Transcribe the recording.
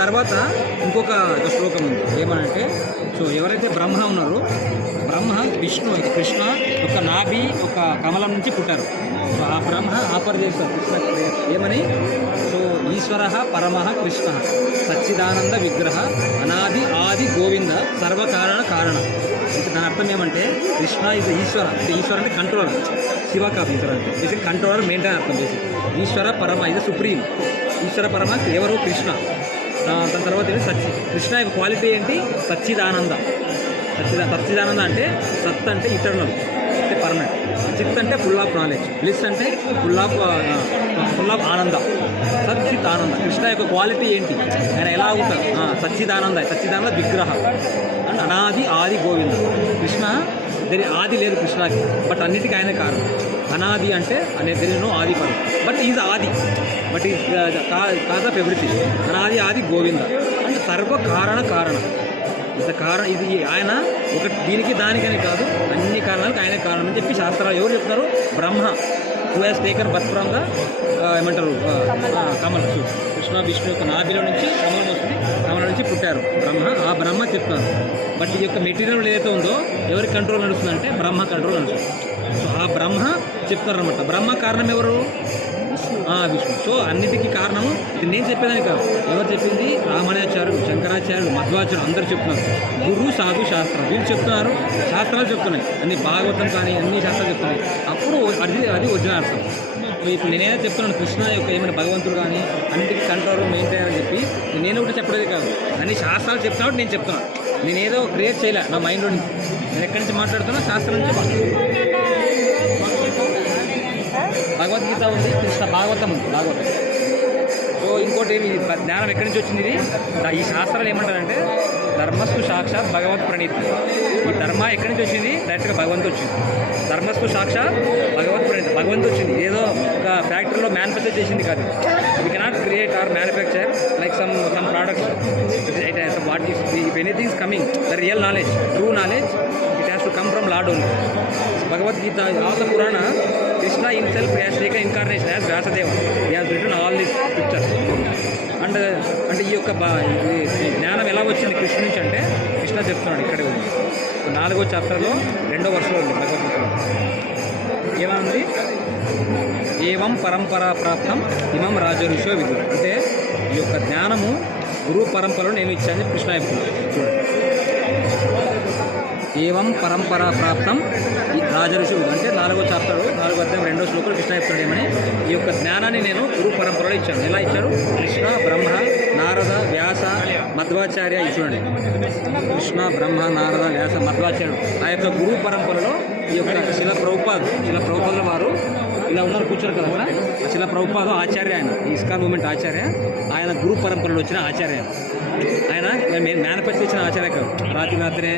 తర్వాత ఇంకొక శ్లోకం ఉంది ఏమనంటే, సో ఎవరైతే బ్రహ్మ ఉన్నారో, బ్రహ్మ విష్ణు కృష్ణ ఒక నాభి ఒక కమలం నుంచి పుట్టారు. సో ఆ బ్రహ్మ ఆఫర్ చేస్తారు కృష్ణ ఏమని, సో ఈశ్వర పరమ కృష్ణ సచ్చిదానంద విగ్రహ అనాది ఆది గోవింద సర్వకారణ కారణ. ఇంకా దాని అర్థం ఏమంటే, కృష్ణ ఇస్ ఈశ్వర అంటే, ఈశ్వర అంటే కంట్రోలర్, శివ కాదు ఈశ్వర అంటే బేసిక్ కంట్రోలర్ మెయింటైన్ అర్థం బేసిక్. ఈశ్వర పరమ ఇది సుప్రీం, ఈశ్వర పరమ ఎవరు కృష్ణ. దాని తర్వాత ఏంటి సచ్చి, కృష్ణ యొక్క క్వాలిటీ ఏంటి సచ్చిదానంద. సచ్చిదానంద అంటే సత్ అంటే ఇటర్నల్ అంటే పర్మనెంట్, చిత్ అంటే ఫుల్ ఆఫ్ నాలెడ్జ్, బ్లిస్ అంటే ఫుల్ ఆఫ్ ఆనంద. సచ్చిత్ ఆనంద కృష్ణ యొక్క క్వాలిటీ ఏంటి, ఆయన ఎలా ఉంటారు, సచ్చిదానంద విగ్రహ అండ్ అనాది ఆది గోవింద. కృష్ణ ఆది లేదు కృష్ణకి, బట్ అన్నిటికీ ఆయన కారణం. అనాది అంటే తెలియను ఆది పదం, బట్ ఈజ్ ఆది, but is cause of everything. అనాది ఆది గోవింద అంటే సర్వ కారణ. ఇది ఆయన ఒక దీనికి దానికని కాదు, అన్ని కారణాలకు ఆయన కారణం అని చెప్పి శాస్త్రాలు ఎవరు చెప్తారు, Brahma who has taken birth from the ఏమంటారు కమల్. కృష్ణ విష్ణు యొక్క నాభిలో నుంచి కమలం వస్తుంది, కమలం నుంచి పుట్టారు బ్రహ్మ. ఆ బ్రహ్మ చెప్తారు. బట్ ఈ యొక్క మెటీరియల్ ఏదైతే ఉందో ఎవరి కంట్రోల్ నడుస్తుందంటే బ్రహ్మ కంట్రోల్ నడుస్తుంది. సో ఆ బ్రహ్మ చెప్తారనమాట. బ్రహ్మ కారణం ఎవరు, విష్ణు. సో అన్నిటికీ కారణము ఇది నేను చెప్పేదాన్ని కాదు, ఎవరు చెప్పింది, రామానుజాచార్యులు, శంకరాచార్యులు, మధ్వాచార్యులు అందరూ చెప్తున్నారు. గురు సాధు శాస్త్రం వీళ్ళు చెప్తున్నారు, శాస్త్రాలు చెప్తున్నాయి, అన్ని భాగవతం కానీ అన్ని శాస్త్రాలు చెప్తున్నాయి. అప్పుడు అది ఒరిజినల్. సో ఇప్పుడు నేనేదో చెప్తున్నాను, కృష్ణ యొక్క ఏమైనా భగవంతుడు కానీ అన్నిటికీ కంట్రోల్ మెయింటైన్ అని చెప్పి నేను ఒకటి చెప్పలేదు కాదు, అన్ని శాస్త్రాలు చెప్తున్నప్పుడు నేను చెప్తున్నాను. నేనేదో క్రియేట్ చేయలే నా మైండ్లో నుంచి, నేను ఎక్కడి నుంచి మాట్లాడుతున్నా, శాస్త్రం నుంచి మాట్లాడుతున్నాను. భగవద్గీత ఉంది, కృష్ణ భాగవతం ఉంది, భాగవతం. సో ఇంకోటి జ్ఞానం ఎక్కడి నుంచి వచ్చింది, ఈ శాస్త్రాలు ఏమంటారంటే ధర్మస్థు సాక్షాత్ భగవత్ ప్రణీతి. ఈ ధర్మ ఎక్కడి నుంచి వచ్చింది, డైరెక్ట్గా భగవంతు వచ్చింది. ధర్మస్థు సాక్షాత్ భగవత్ ప్రణీతి, భగవంతు వచ్చింది. ఏదో ఒక ఫ్యాక్టరీలో మ్యానుఫ్యాక్చర్ చేసింది కాదు. We cannot create are manufacture like some products. What is if anything is coming the real knowledge, true knowledge, it has to come from lord only. Bhagavad Gita all the పురాణ, Krishna himself has taken incarnation as Vyasadeva. He has written all these scriptures. అంటే ఈ యొక్క జ్ఞానం ఎలా వచ్చింది కృష్ణ నుంచి అంటే, కృష్ణ చెప్తున్నాడు ఇక్కడే ఉంది 4వ చాప్టర్లో 2వ వర్షంలో ఉంది భగవద్గీతలో. ఏమనుంది, ఏవం పరంపరా ప్రాప్తం ఇమం రాజఋషో విదు. అంటే ఈ యొక్క జ్ఞానము గురువు పరంపరలో నేను ఇచ్చాను కృష్ణ చెప్తున్నాను. చూడండి, ఏవం పరంపరా ప్రాప్తం ఈ రాజఋషి అంటే 4వ చాప్టర్ 4వ అధ్యాయం 2వ శ్లోకంలో కృష్ణ చెప్తాడు ఏమని, ఈ యొక్క జ్ఞానాన్ని నేను గురు పరంపరలో ఇచ్చాను. ఎలా ఇచ్చాడు, కృష్ణ బ్రహ్మ నారద వ్యాస మధ్వాచార్య. చూడండి, కృష్ణ బ్రహ్మ నారద వ్యాస మధ్వాచార్యుడు. ఆ యొక్క గురు పరంపరలో ఈ యొక్క శిల ప్రభుపాదుల వారు ఇలా ఉన్నారు, కూర్చోరు కదా అక్కడ. శిల ప్రభుపాదు ఆచార్య, ఆయన ఇస్కాన్ మూమెంట్ ఆచార్య, ఆయన గురు పరంపరలో వచ్చిన ఆచార్య. ఆయన మేనుఫ్యాక్చర్ చేసిన ఆచార్య కాదు, రాత్రి